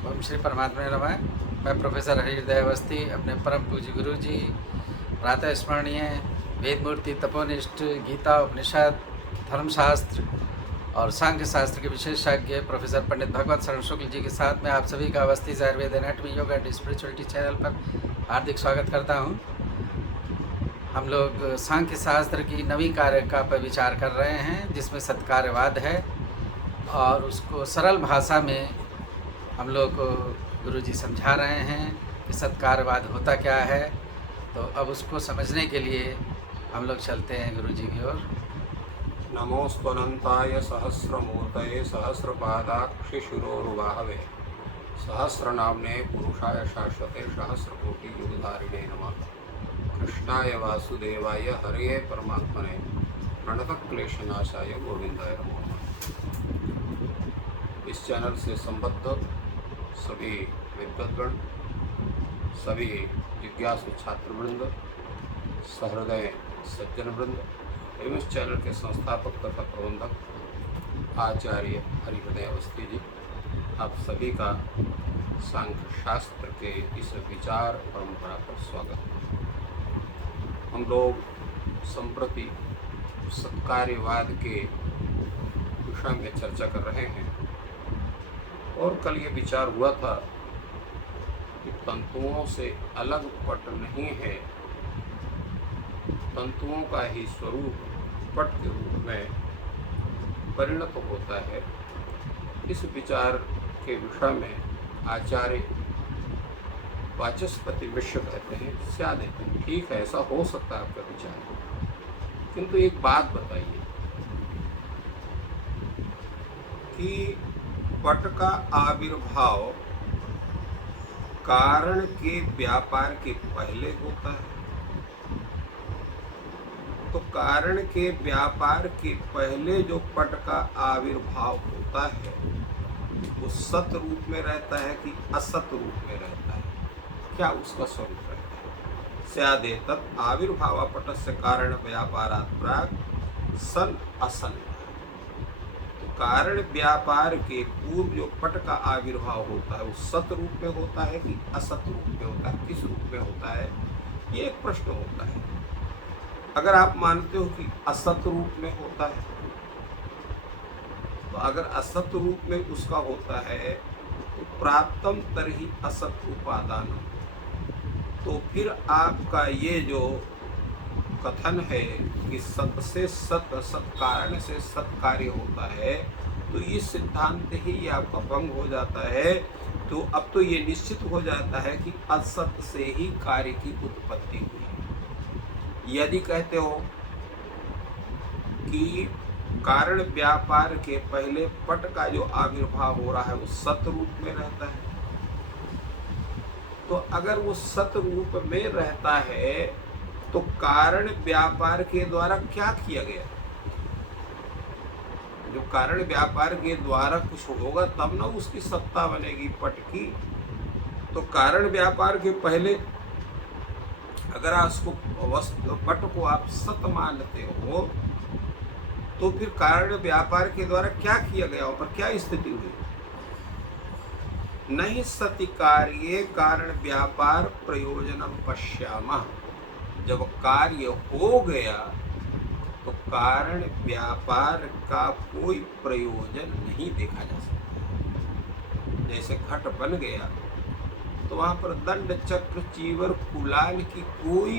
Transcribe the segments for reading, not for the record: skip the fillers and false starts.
ओम श्री परमात्मा नमः। मैं प्रोफेसर हरिहृदय अवस्थी अपने परम पूज्य गुरु जी, प्रातः स्मरणीय वेदमूर्ति, तपोनिष्ठ, गीता, उपनिषद, धर्मशास्त्र और सांख्य शास्त्र के विशेषज्ञ प्रोफेसर पंडित भगवत शरण शुक्ल जी के साथ में आप सभी का Awasthi Ayurveda anatomy yoga and spirituality channel पर हार्दिक स्वागत करता हूँ। हम लोग सांख्य शास्त्र की नवी कारिका पर विचार कर रहे हैं, जिसमें सत्कार्यवाद है और उसको सरल भाषा में हम लोग को गुरुजी समझा रहे हैं कि सत्कारवाद होता क्या है। तो अब उसको समझने के लिए हम लोग चलते हैं गुरुजी की ओर। नमोस्तनंताय सहस्रमूर्तये सहस्रपादाक्षिशिरोरुबाहवे सहस्रनाम्ने पुरुषाय शाश्वते सहस्रकोटियुगधारिणे नमः। कृष्णाय वासुदेवाय हरे परमात्मने प्रणतक्लेशनाशाय गोविंदाय नमो नमः। इस चैनल से संबद्ध सभी विद्वद्गण, सभी जिज्ञासु छात्रवृंद, सहृदय सज्जन वृंद एवं इस चैनल के संस्थापक तथा प्रबंधक आचार्य हरिहृदय अवस्थी जी, आप सभी का सांख्य शास्त्र के इस विचार परंपरा पर स्वागत। हम लोग संप्रति सत्कार्यवाद के विषय में चर्चा कर रहे हैं और कल ये विचार हुआ था कि तंतुओं से अलग पट नहीं है, तंतुओं का ही स्वरूप पट के रूप में परिणत होता है। इस विचार के विषय में आचार्य वाचस्पति मिश्र कहते हैं, स्या देते हैं, ठीक है, ऐसा हो सकता है आपका विचार, किंतु एक बात बताइए कि पट का आविर्भाव कारण के व्यापार के पहले होता है, तो कारण के व्यापार के पहले जो पट का आविर्भाव होता है वो सत रूप में रहता है कि असत रूप में रहता है? क्या उसका स्वरूप रहता है? स्यादेतत् आविर्भाव पटस्य कारण व्यापारात् प्राक् सन असन। कारण व्यापार के पूर्व जो पट का आविर्भाव होता है वो सत रूप में होता है कि असत रूप में होता है? किस रूप में होता है, ये एक प्रश्न होता है। अगर आप मानते हो कि असत रूप में होता है, तो अगर असत रूप में उसका होता है तो प्राप्तम तरहि असत उपादान, तो फिर आपका ये जो कथन है कि सत से सत, सत कारण से सत कार्य होता है, तो ये सिद्धांत ही ये आपका भंग हो जाता है। तो अब तो ये निश्चित हो जाता है कि असत से ही कार्य की उत्पत्ति हुई। यदि कहते हो कि कारण व्यापार के पहले पट का जो आविर्भाव हो रहा है वो सत रूप में रहता है, तो अगर वो सत रूप में रहता है तो कारण व्यापार के द्वारा क्या किया गया? जो कारण व्यापार के द्वारा कुछ होगा तब ना उसकी सत्ता बनेगी पट की। तो कारण व्यापार के पहले अगर उसको पट को आप सत मानते हो तो फिर कारण व्यापार के द्वारा क्या किया गया, और क्या स्थिति हुई? नहीं सति कार्ये कारण व्यापार प्रयोजनम पश्यामः। जब कार्य हो गया तो कारण व्यापार का कोई प्रयोजन नहीं देखा जा सकता। जैसे घट बन गया तो वहां पर दंड चक्र चीवर कुलाल की कोई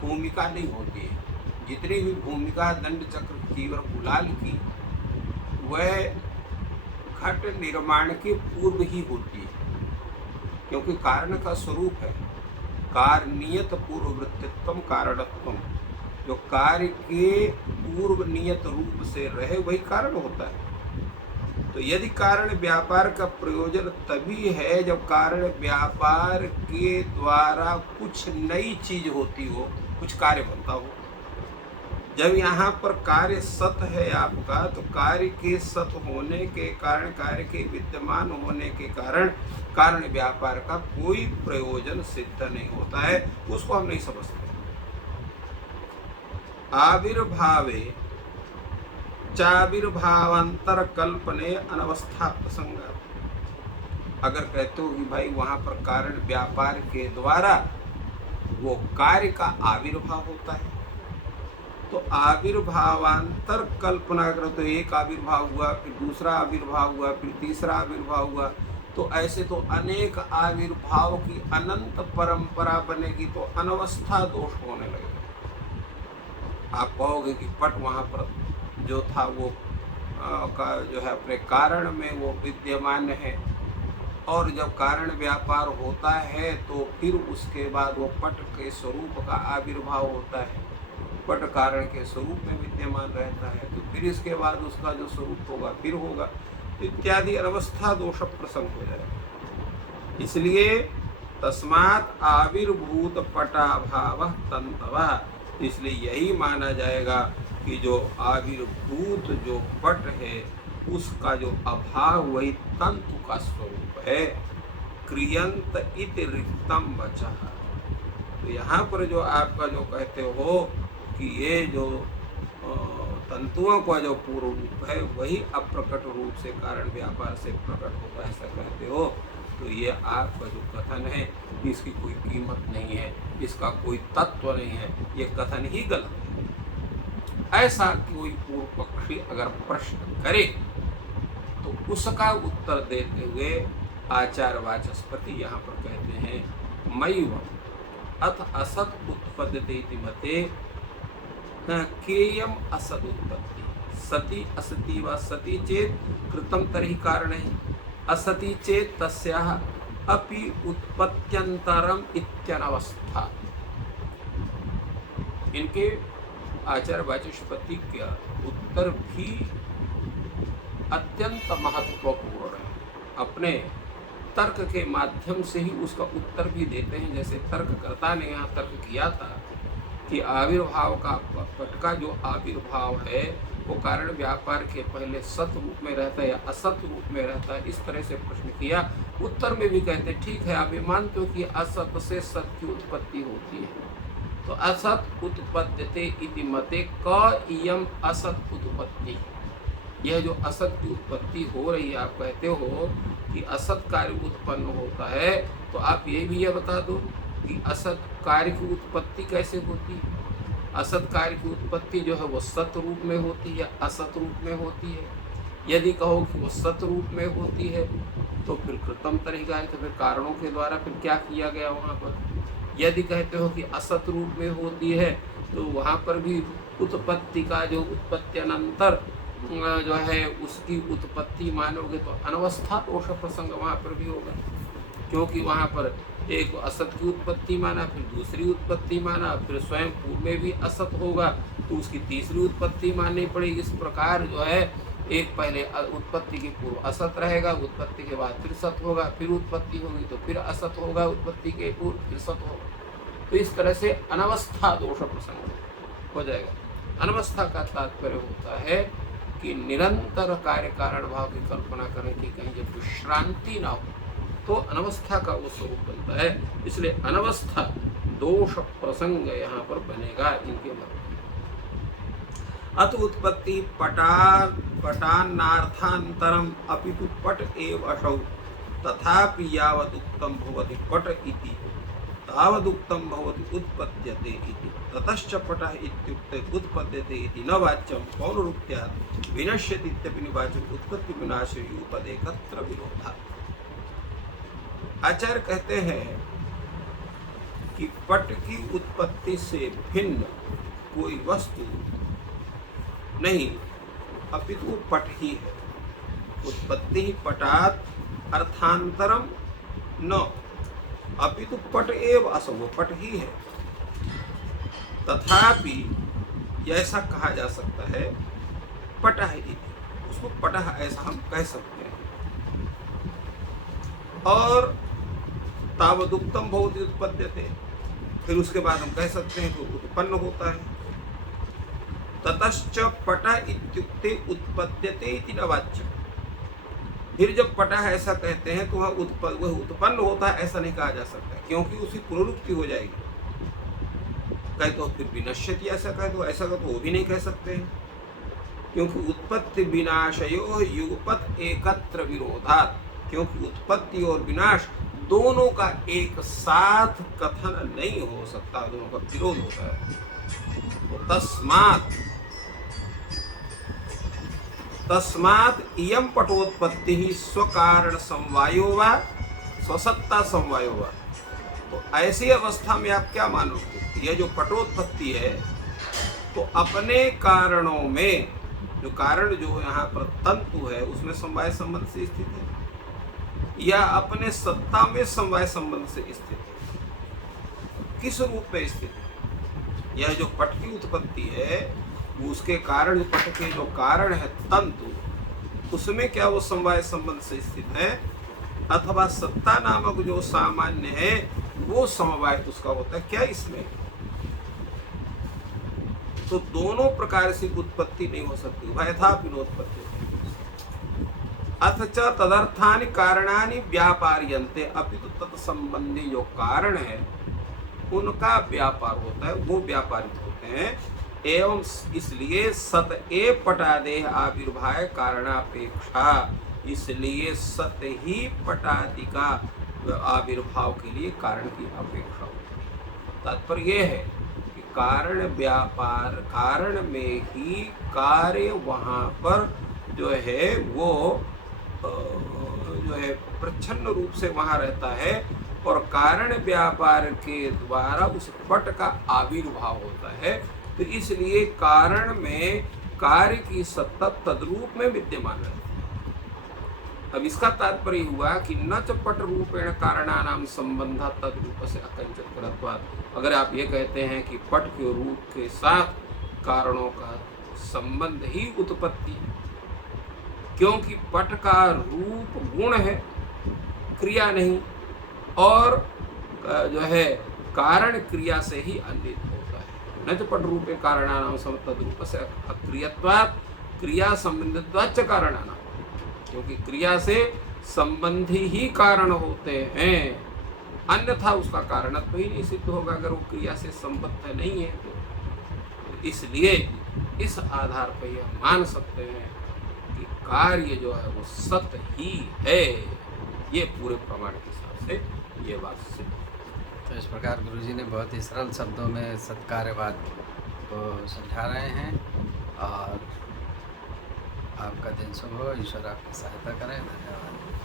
भूमिका नहीं होती है। जितनी भी भूमिका दंड चक्र चीवर कुलाल की वह घट निर्माण के पूर्व ही होती है, क्योंकि कारण का स्वरूप है कारणीयत पूर्व वृत्तित्वम कारणत्वम। जो कार्य के पूर्व नियत रूप से रहे वही कारण होता है। तो यदि कारण व्यापार का प्रयोजन तभी है जब कारण व्यापार के द्वारा कुछ नई चीज होती हो, कुछ कार्य बनता हो। जब यहाँ पर कार्य सत है आपका, तो कार्य के सत होने के कारण, कार्य के विद्यमान होने के कारण कारण व्यापार का कोई प्रयोजन सिद्ध नहीं होता है, उसको हम नहीं समझते। आविर्भावे चाविर्भावांतर कल्पने अनवस्था प्रसंग। अगर कहते हो कि भाई वहाँ पर कारण व्यापार के द्वारा वो कार्य का आविर्भाव होता है, तो आविर्भावांतर कल्पना करो, तो एक आविर्भाव हुआ, फिर दूसरा आविर्भाव हुआ, फिर तीसरा आविर्भाव हुआ, तो ऐसे तो अनेक आविर्भाव की अनंत परंपरा बनेगी, तो अनवस्था दोष होने लगेगा। आप कहोगे कि पट वहाँ पर जो था वो का जो है अपने कारण में वो विद्यमान है, और जब कारण व्यापार होता है तो फिर उसके बाद वो पट के स्वरूप का आविर्भाव होता है, पट कारण के स्वरूप में विद्यमान रहता है, तो फिर इसके बाद उसका जो स्वरूप होगा फिर होगा, इत्यादि अवस्था दोष प्रसंग हो जाएगा। इसलिए तस्मात् आविर्भूत पटाभाव तंतवः, इसलिए यही माना जाएगा कि जो आविर्भूत जो पट है उसका जो अभाव वही तंतु का स्वरूप है। क्रियंत इति रिक्तम वचः, तो यहाँ पर जो आपका जो कहते हो कि ये जो तंतुओं का जो पूर्व रूप है वही अप्रकट रूप से कारण व्यापार से प्रकट होता है, ऐसा कहते हो, तो ये आपका जो कथन है इसकी कोई कीमत नहीं है, इसका कोई तत्व नहीं है, ये कथन ही गलत है। ऐसा कोई पूर्व पक्षी अगर प्रश्न करे तो उसका उत्तर देते हुए आचार्य वाचस्पति यहाँ पर कहते हैं मयि अथ असत उत्पद्यते इति मते केयम असद उत्पत्ति, सति असति व सति चेत कृतम तर्हि कारणे, असति चेत तस्याः अपि उत्पत्त्यंतरम इत्यनवस्था। इनके आचार्य वाचस्पति का उत्तर भी अत्यंत महत्वपूर्ण है, अपने तर्क के माध्यम से ही उसका उत्तर भी देते हैं। जैसे तर्ककर्ता ने यहाँ तर्क किया था कि आविर्भाव का पट का जो आविर्भाव है वो कारण व्यापार के पहले सत रूप में रहता है या असत रूप में रहता है, इस तरह से प्रश्न किया। उत्तर में भी कहते हैं ठीक है, आप ये मानते हो कि असत से सत की उत्पत्ति होती है, तो असत उत्पद्यते इति मते क इयम असत उत्पत्ति, यह जो असत की उत्पत्ति हो रही है, आप कहते हो कि असत कार्य उत्पन्न होता है, तो आप ये भी यह बता दो कि असत कार्य की उत्पत्ति कैसे होती है। असत कार्य की उत्पत्ति जो है वो सत रूप में होती है या असत रूप में होती है। यदि कहो कि वो सत रूप में होती है तो फिर कृतम तरीका है, तो फिर कारणों के द्वारा फिर क्या किया गया वहाँ पर। यदि कहते हो कि असत रूप में होती है तो वहाँ पर भी उत्पत्ति का जो उत्पत्ति अनंतर जो है उसकी उत्पत्ति मानोगे तो अनवस्था दोष प्रसंग वहाँ पर भी होगा, क्योंकि वहाँ पर एक असत की उत्पत्ति माना, फिर दूसरी उत्पत्ति माना, फिर स्वयं पूर्व में भी असत होगा तो उसकी तीसरी उत्पत्ति माननी पड़ेगी। इस प्रकार जो है एक पहले उत्पत्ति के पूर्व असत रहेगा, उत्पत्ति के बाद फिर सत होगा, फिर उत्पत्ति होगी तो फिर असत होगा, उत्पत्ति के पूर्व फिर सत होगा, तो इस तरह से अनवस्था दोष प्रसंग हो जाएगा। अनवस्था का तात्पर्य होता है कि निरंतर कार्य कारण भाव की कल्पना करें कि कहीं जब विश्रांति ना हो तो अनवस्था का वो स्वरूप बनता है। इसलिए अनवस्था दोष प्रसंग यहाँ पर बनेगा इनके मत। अत उत्पत्ति पटान्नार्थान्तरम अपितु पट एव असौ, तथापि यावदुक्तं भवति पट इति तावदुक्तं भवति उत्पद्यते इति, ततश्च पटः इत्युक्ते उत्पद्यते इति न वाच्यं पौनरुक्त्यात् विनश्यति इत्यपि निवाच्यम् उत्पत्ति विनाशयोपदेकत्र विरोधात्। आचार्य कहते हैं कि पट की उत्पत्ति से भिन्न कोई वस्तु नहीं, अपितु पट ही है। उत्पत्ति पटात अर्थांतरम न, अपितु पट एव असौ, पट ही है। तथापि ऐसा कहा जा सकता है पटः इति, उसको पटः ऐसा हम कह सकते हैं। और तावदुक्तम भवति उत्पद्यते, फिर उसके बाद हम कह सकते हैं कि उत्पन्न होता है। ततश्च पट इत्युक्ते उत्पद्यते इति न वाच्यम्, फिर जब पटा ऐसा कहते हैं तो वह उत्पन्न होता है ऐसा नहीं कहा जा सकता, क्योंकि उसकी पुनरुक्ति हो जाएगी। कहे तो फिर विनश्यति ऐसा कह दो, ऐसा कह तो वो भी नहीं कह सकते हैं, क्योंकि उत्पत्ति विनाशयो युगपत एकत्र विरोधात्, क्योंकि उत्पत्ति और विनाश दोनों का एक साथ कथन नहीं हो सकता, दोनों का विरोध होता है। तो तस्मात् इयं पटोत्पत्ति ही स्वकारण समवायो वा स्वसत्ता समवायो वा। तो ऐसी अवस्था में आप क्या मानोगे? यह जो पटोत्पत्ति है तो अपने कारणों में, जो कारण जो यहाँ पर तंतु है उसमें समवाय संबंध से स्थित है, या अपने सत्ता में समवाय संबंध से स्थित है? किस रूप में स्थित है? यह जो पट की उत्पत्ति है उसके कारण, जो पट के जो कारण है तंतु, उसमें क्या वो समवाय संबंध से स्थित है, अथवा सत्ता नामक जो सामान्य है वो समवाय उसका होता है क्या इसमें? तो दोनों प्रकार से उत्पत्ति नहीं हो सकती, उभयथा विनोत्पत्ति। अथ च तदर्थानि कारणानि व्यापार्यन्ते, अभी तो तत्संबंधी जो कारण है उनका व्यापार होता है, वो व्यापारित होते हैं। एवं इसलिए सत एव पटादेह आविर्भाव कारणापेक्षा, इसलिए सत ही पटादि का आविर्भाव के लिए कारण की अपेक्षा होती है। तात्पर्य यह है कि कारण व्यापार, कारण में ही कार्य वहाँ पर जो है वो जो है प्रच्छन्न रूप से वहाँ रहता है, और कारण व्यापार के द्वारा उस पट का आविर्भाव होता है। तो इसलिए कारण में कार्य की सत्ता तद्रूप में विद्यमान है। अब इसका तात्पर्य हुआ कि न च पट रूपेण कारणानाम संबंध तद्रूप से अकंचित परत्वात्। अगर आप ये कहते हैं कि पट के रूप के साथ कारणों का संबंध ही उत्पत्ति है, क्योंकि पट का रूप गुण है, क्रिया नहीं, और जो है कारण क्रिया से ही अन्वित होता है। न तो पट रूपे कारणानाम तद्रूप से अक्रियत्वात् क्रिया संबंधित्वाच्च कारणानाम, क्योंकि क्रिया से संबंधी ही कारण होते हैं, अन्यथा उसका कारणत्व ही नहीं सिद्ध होगा अगर वो क्रिया से संबद्ध नहीं है तो। इसलिए इस आधार पर यह मान सकते हैं कि कार्य जो है वो सत्य ही है। ये पूरे प्रमाण के हिसाब से ये बात सिद्ध। तो इस प्रकार गुरुजी ने बहुत ही सरल शब्दों में सत्कार्यवाद को समझा रहे हैं, और आपका दिन शुभ हो, ईश्वर आपकी सहायता करें। धन्यवाद।